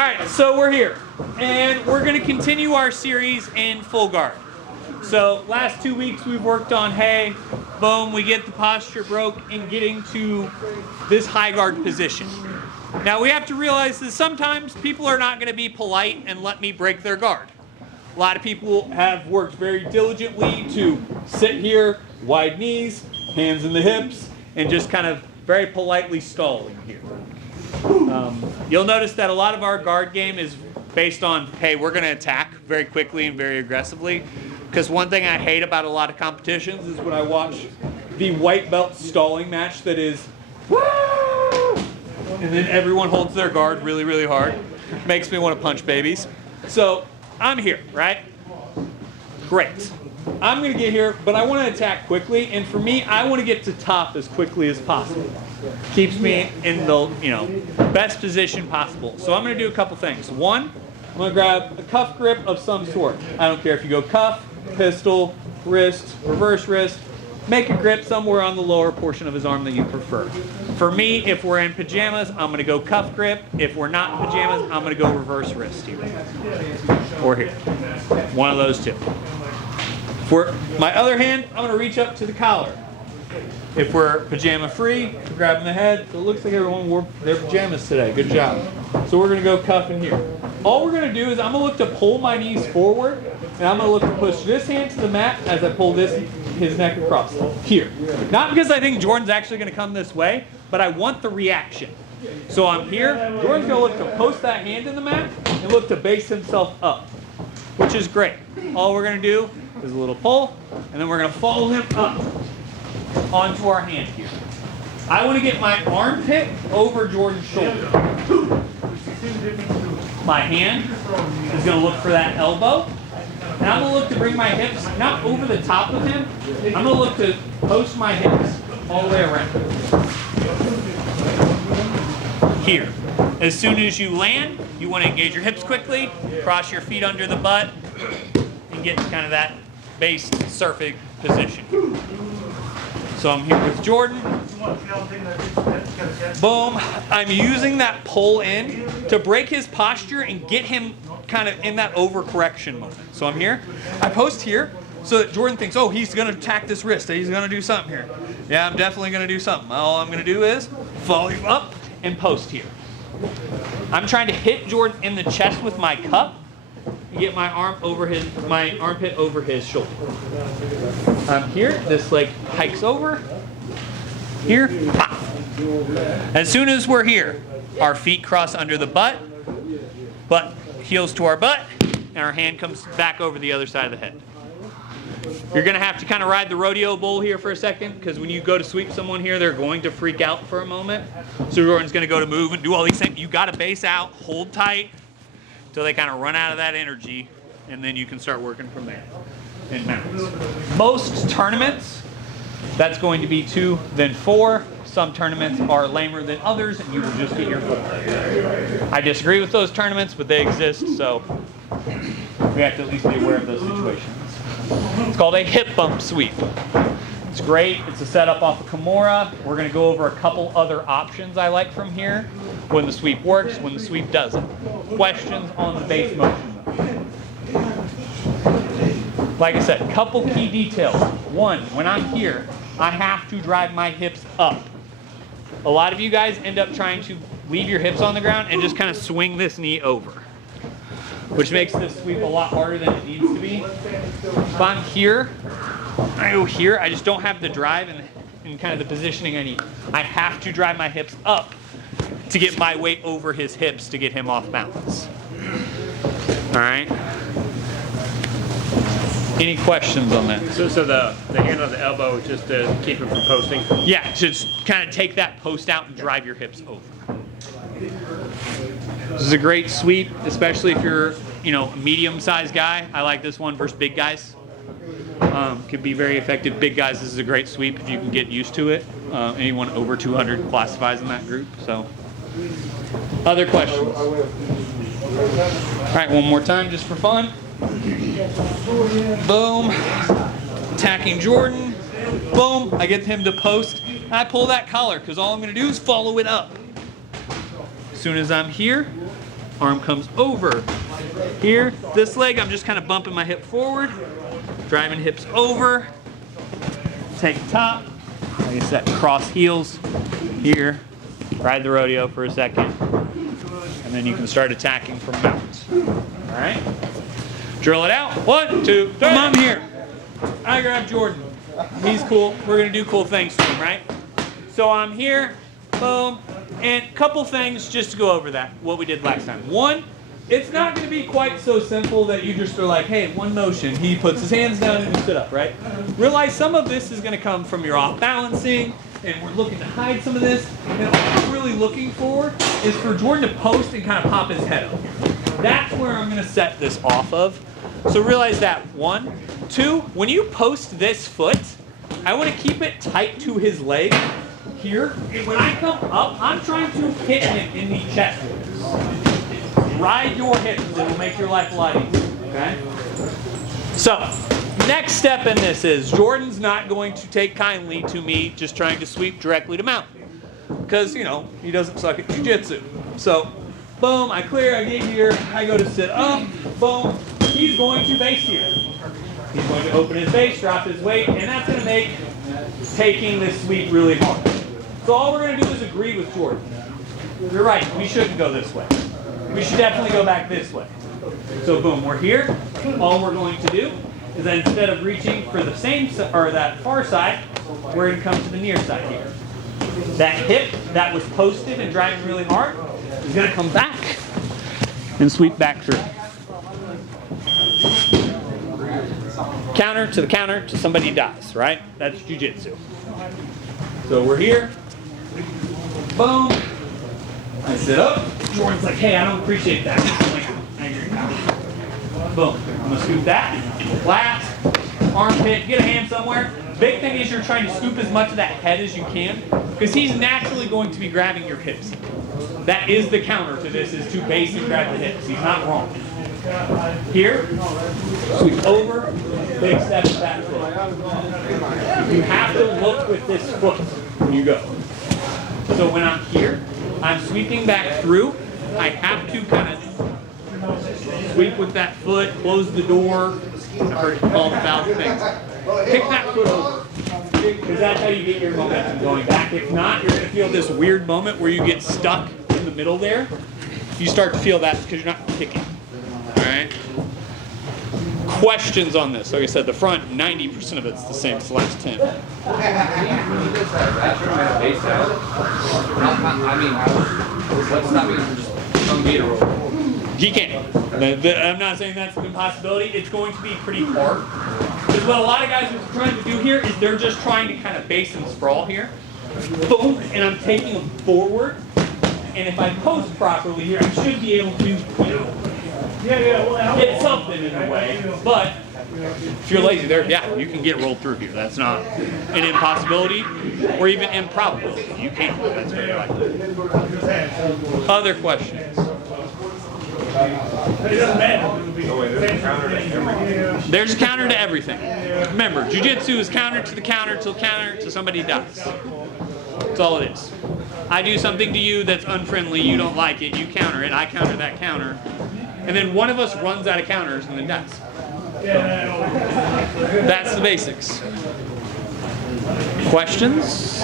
right, so we're here, and we're going to continue our series in full guard. So last 2 weeks we've worked on, hey, boom, we get the posture broke and getting to this high guard position. Now we have to realize that sometimes people are not going to be polite and let me break their guard. A lot of people have worked very diligently to sit here, wide knees, hands in the hips, and just kind of very politely stalling here. You'll notice that a lot of our guard game is based on, hey, we're going to attack very quickly and very aggressively. Because one thing I hate about a lot of competitions is when I watch the white belt stalling match that is, woo! And then everyone holds their guard really, really hard. Makes me want to punch babies. So I'm here, right? Great. I'm going to get here, but I want to attack quickly. And for me, I want to get to top as quickly as possible. Keeps me in the best position possible. So I'm going to do a couple things. One, I'm going to grab a cuff grip of some sort. I don't care if you go cuff, pistol, wrist, reverse wrist. Make a grip somewhere on the lower portion of his arm that you prefer. For me, if we're in pajamas, I'm going to go cuff grip. If we're not in pajamas, I'm going to go reverse wrist here. Or here. One of those two. For my other hand, I'm going to reach up to the collar. If we're pajama free, we're grabbing the head. So it looks like everyone wore their pajamas today. Good job. So we're going to go cuff in here. All we're going to do is I'm going to look to pull my knees forward, and I'm going to look to push this hand to the mat as I pull his neck across. Here. Not because I think Jordan's actually going to come this way, but I want the reaction. So I'm here. Jordan's going to look to post that hand in the mat and look to base himself up, which is great. All we're going to do is a little pull, and then we're going to follow him up onto our hand here. I want to get my armpit over Jordan's shoulder. My hand is going to look for that elbow. And I'm going to look to bring my hips not over the top of him. I'm going to look to post my hips all the way around. Here. As soon as you land, you want to engage your hips quickly, cross your feet under the butt, and get kind of that base surfing position. So I'm here with Jordan. Boom. I'm using that pull in to break his posture and get him kind of in that overcorrection moment. So I'm here. I post here so that Jordan thinks, oh, he's going to attack this wrist. He's going to do something here. Yeah, I'm definitely going to do something. All I'm going to do is follow him up and post here. I'm trying to hit Jordan in the chest with my cup and get my armpit over his shoulder. I'm here. This leg hikes over. Here. Pop. As soon as we're here, our feet cross under the butt heels to our butt, and our hand comes back over the other side of the head. You're going to have to kind of ride the rodeo bull here for a second, because when you go to sweep someone here, they're going to freak out for a moment. So Jordan's going to go to move and do all these things. You got to base out, hold tight, until they kind of run out of that energy, and then you can start working from there in mounts. Most tournaments, that's going to be 2, then 4. Some tournaments are lamer than others, and you will just get your 4. I disagree with those tournaments, but they exist, so we have to at least be aware of those situations. It's called a hip bump sweep. It's great. It's a setup off of Kimura. We're going to go over a couple other options I like from here. When the sweep works, when the sweep doesn't. Questions on the base motion. Like I said, a couple key details. One, when I'm here, I have to drive my hips up. A lot of you guys end up trying to leave your hips on the ground and just kind of swing this knee over, which makes this sweep a lot harder than it needs to be. If I'm here, I go here, I just don't have the drive and kind of the positioning I need. I have to drive my hips up to get my weight over his hips to get him off balance. All right? Any questions on that? So the hand on the elbow is just to keep him from posting? Yeah, just kind of take that post out and drive your hips over. This is a great sweep, especially if you're, a medium-sized guy. I like this one versus big guys. Could be very effective. Big guys, this is a great sweep if you can get used to it. Anyone over 200 classifies in that group. So, other questions? All right, one more time just for fun. Boom. Attacking Jordan. Boom. I get him to post. I pull that collar because all I'm going to do is follow it up. As soon as I'm here, Arm comes over. Here, this leg, I'm just kind of bumping my hip forward, driving hips over, take top, like I said, cross heels here, ride the rodeo for a second, and then you can start attacking from mounts. All right? Drill it out. 1, 2, 3. I'm here. I grab Jordan. He's cool. We're gonna do cool things to him, right? So I'm here, boom, and a couple things just to go over that, what we did last time. One, it's not gonna be quite so simple that you just are like, hey, one motion, he puts his hands down and you sit up, right? Realize some of this is gonna come from your off balancing, and we're looking to hide some of this, and all we're really looking for is for Jordan to post and kind of pop his head up. That's where I'm gonna set this off of. So realize that, 1. 2, when you post this foot, I wanna keep it tight to his leg here. And when I come up, I'm trying to hit him in the chest. Ride your hips, it'll make your life a lot easier, okay? So, next step in this is, Jordan's not going to take kindly to me just trying to sweep directly to mount. Because, you know, he doesn't suck at jiu-jitsu. So, boom, I clear, I get here, I go to sit up, boom, he's going to base here. He's going to open his base, drop his weight, and that's going to make taking this sweep really hard. So all we're going to do is agree with Jordan. You're right, we shouldn't go this way. We should definitely go back this way. So boom, we're here. All we're going to do is then instead of reaching for the same, or that far side, we're going to come to the near side here. That hip that was posted and driving really hard is going to come back and sweep back through. Counter to the counter to somebody dies, right? That's jiu-jitsu. So we're here. Boom. I sit up. Jordan's like, hey, I don't appreciate that. I'm like, boom. I'm gonna scoop that. Flat. Armpit. Get a hand somewhere. Big thing is you're trying to scoop as much of that head as you can, because he's naturally going to be grabbing your hips. That is the counter to this, is to base and grab the hips. He's not wrong. Here, sweep over, big step with that foot. You have to look with this foot when you go. So when I'm here, I'm sweeping back through. I have to kind of sweep with that foot, close the door. I've heard it called foul things. Pick that foot over, because that's how you get your momentum going back. If not, you're going to feel this weird moment where you get stuck in the middle there. You start to feel that because you're not kicking. Alright? Questions on this? Like I said, the front, 90% of it's the same as the last 10. What's stopping him from just telling me to roll? He can't. I'm not saying that's an impossibility. It's going to be pretty hard. Because what a lot of guys are trying to do here is they're just trying to kind of base and sprawl here. Boom, and I'm taking them forward. And if I post properly here, I should be able to, you know, get something in the way. But if you're lazy there, yeah, you can get rolled through here. That's not an impossibility or even improbability. You can. That's very likely. Other questions? There's a counter to everything. Remember, jiu-jitsu is counter to the counter till somebody dies. That's all it is. I do something to you that's unfriendly, you don't like it, you counter it, I counter that counter, and then one of us runs out of counters and then dies. That's the basics. Questions?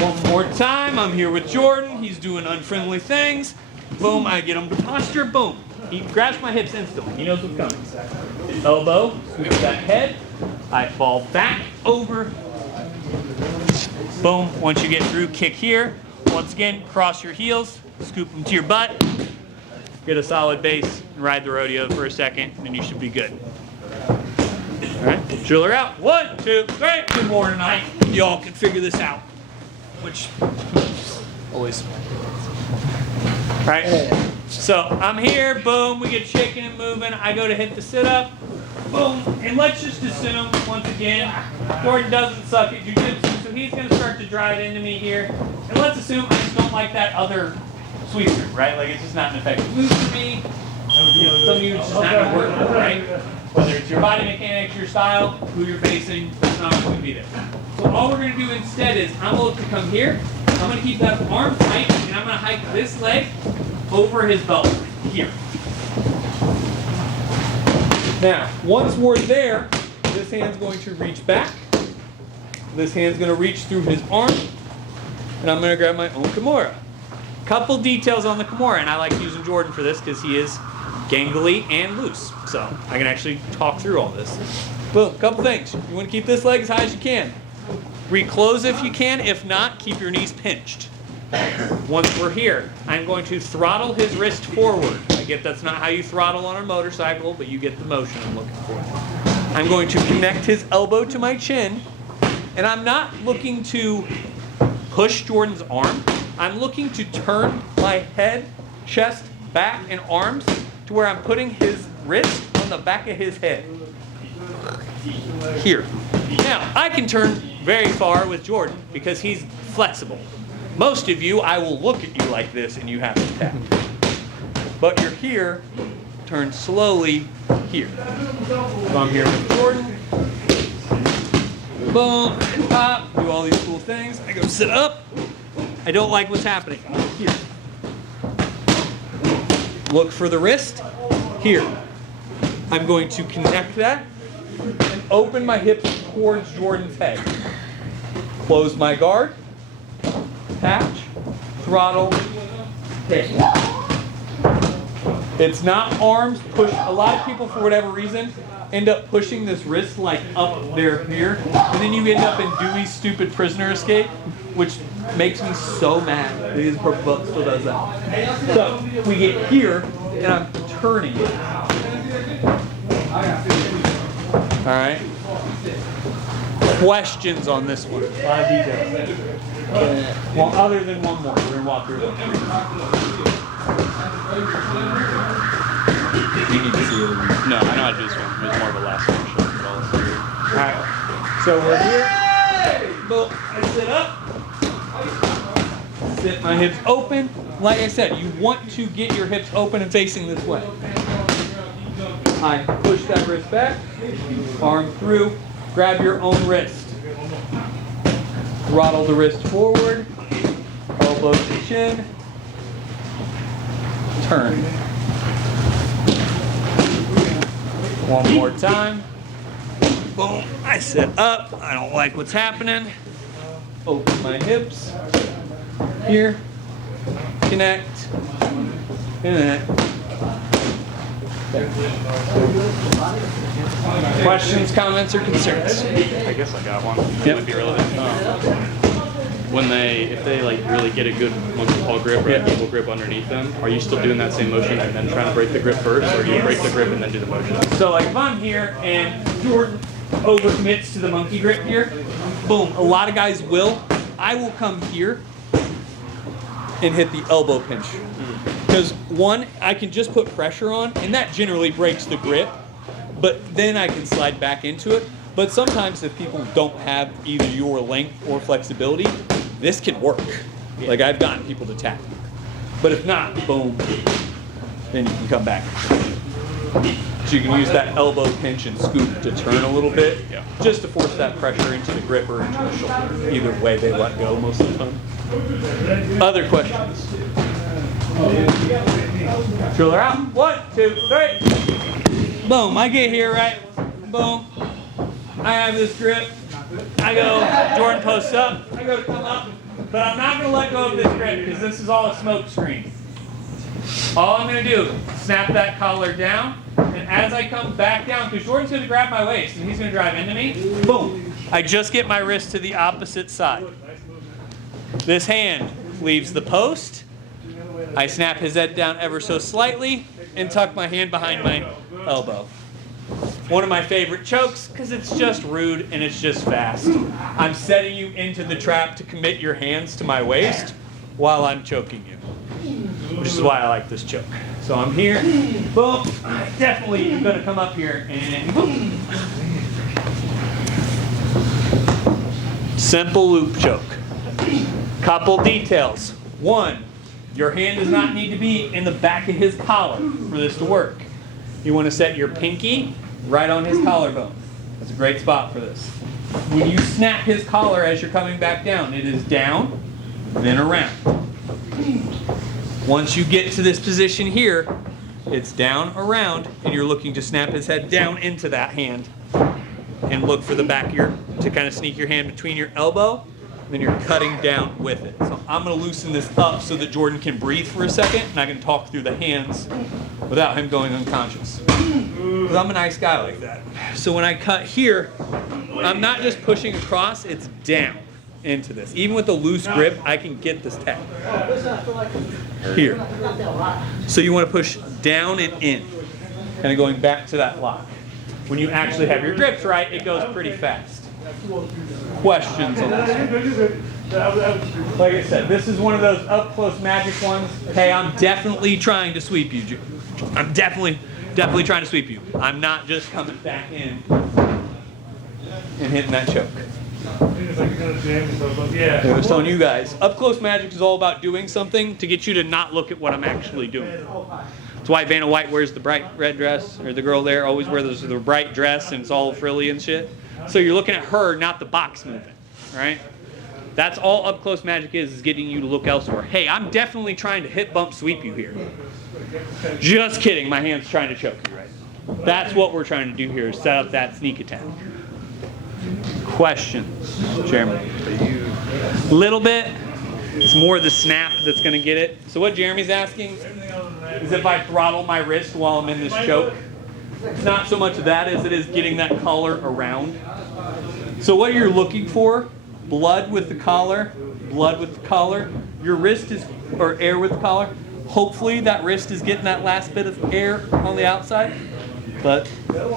One more time, I'm here with Jordan, he's doing unfriendly things. Boom, I get him to posture, boom. He grabs my hips instantly, he knows what's coming. His elbow, sweeps that head, I fall back, over. Boom, once you get through, kick here. Once again, cross your heels, scoop them to your butt, get a solid base, and ride the rodeo for a second, and you should be good. All right, drill her out. 1, 2, 3. Good morning tonight. Y'all can figure this out. Which, always. All right, so I'm here, boom, we get shaking and moving. I go to hit the sit-up. Boom, and let's just assume, once again, Jordan doesn't suck at jiu-jitsu, so he's going to start to drive into me here. And let's assume I just don't like that other sweeper, right? Like, it's just not an effective move for me. Some of you, it's just not going to work with, right? Whether it's your body mechanics, your style, who you're facing, it's not going to be there. So all we're going to do instead is, I'm going to come here, I'm going to keep that arm tight, and I'm going to hike this leg over his belt here. Now, once we're there, this hand's going to reach back. This hand's going to reach through his arm, and I'm going to grab my own Kimura. Couple details on the Kimura, and I like using Jordan for this because he is gangly and loose, so I can actually talk through all this. Boom, couple things. You want to keep this leg as high as you can. Reclose if you can. If not, keep your knees pinched. Once we're here, I'm going to throttle his wrist forward. I get that's not how you throttle on a motorcycle, but you get the motion I'm looking for. I'm going to connect his elbow to my chin, and I'm not looking to push Jordan's arm. I'm looking to turn my head, chest, back, and arms to where I'm putting his wrist on the back of his head. Here. Now, I can turn very far with Jordan because he's flexible. Most of you, I will look at you like this and you have to tap. But you're here, turn slowly here. So I'm here with Jordan. Boom, pop, do all these cool things. I go sit up. I don't like what's happening. Here. Look for the wrist. Here. I'm going to connect that and open my hips towards Jordan's head. Close my guard. Patch, throttle, hit. It's not arms push. A lot of people, for whatever reason, end up pushing this wrist like up there here, and then you end up in Dewey's stupid prisoner escape, which makes me so mad. His purple belt still does that. So we get here, and I'm turning it. All right. Questions on this one? A lot of details. Well, other than one more, we're going to walk through them. You need to see it. No, I know how to do this one. It was more of a last one. Alright, so we're here. Boom. I sit up. Sit my hips open. Like I said, you want to get your hips open and facing this way. I push that wrist back, arm through, grab your own wrist. Throttle the wrist forward, elbow to chin, turn. One more time. Boom, I sit up, I don't like what's happening. Open my hips, here, connect, connect. Questions, comments, or concerns? I guess I got one. It would be relevant. If they like really get a good monkey paw grip or a cable grip underneath them, are you still doing that same motion and then trying to break the grip first, or do you break the grip and then do the motion? So like if I'm here and Jordan overcommits to the monkey grip here, boom, a lot of guys will. I will come here and hit the elbow pinch. Because one, I can just put pressure on, and that generally breaks the grip, but then I can slide back into it. But sometimes if people don't have either your length or flexibility, this can work. Like I've gotten people to tap. But if not, boom, then you can come back. So you can use that elbow pinch and scoop to turn a little bit, just to force that pressure into the grip or into the shoulder. Either way, they let go most of the time. Other questions? Shoulder out. 1, 2, 3. Boom. I get here, right? Boom. I have this grip. I go, Jordan posts up. I go to come up. But I'm not going to let go of this grip because this is all a smoke screen. All I'm going to do, snap that collar down. And as I come back down, because Jordan's going to grab my waist and he's going to drive into me, boom. I just get my wrist to the opposite side. This hand leaves the post. I snap his head down ever so slightly and tuck my hand behind my elbow. One of my favorite chokes because it's just rude and it's just fast. I'm setting you into the trap to commit your hands to my waist while I'm choking you, which is why I like this choke. So I'm here, boom, I definitely am going to come up here and boom. Simple loop choke. Couple details. One, your hand does not need to be in the back of his collar for this to work. You want to set your pinky right on his collarbone. That's a great spot for this. When you snap his collar as you're coming back down, it is down, then around. Once you get to this position here, it's down around, and you're looking to snap his head down into that hand and look for the back of your, to kind of sneak your hand between your elbow, then you're cutting down with it. So I'm gonna loosen this up so that Jordan can breathe for a second, and I can talk through the hands without him going unconscious. Because I'm a nice guy like that. So when I cut here, I'm not just pushing across, it's down into this. Even with a loose grip, I can get this tap. Here. So you want to push down and in, kind of going back to that lock. When you actually have your grips right, it goes pretty fast. Questions on this one? Like I said, this is one of those up close magic ones. Hey, I'm definitely trying to sweep you. I'm definitely trying to sweep you. I'm not just coming back in and hitting that choke. I was telling you guys, up close magic is all about doing something to get you to not look at what I'm actually doing. That's why Vanna White wears the bright red dress, or the girl there always wears the bright dress and it's all frilly and shit. So you're looking at her, not the box moving, right? That's all up close magic is getting you to look elsewhere. Hey, I'm definitely trying to hit bump sweep you here. Just kidding, my hand's trying to choke you, right? That's what we're trying to do here, is set up that sneak attack. Questions, Jeremy? Little bit. It's more the snap that's going to get it. So what Jeremy's asking is if I throttle my wrist while I'm in this choke. It's not so much that as it is getting that collar around. So what you're looking for, blood with the collar, blood with the collar. Your wrist is, or air with the collar. Hopefully that wrist is getting that last bit of air on the outside. But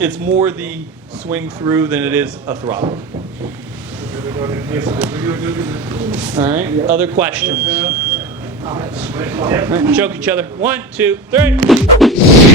it's more the swing through than it is a throttle. All right, other questions? All right, choke each other. 1, 2, 3.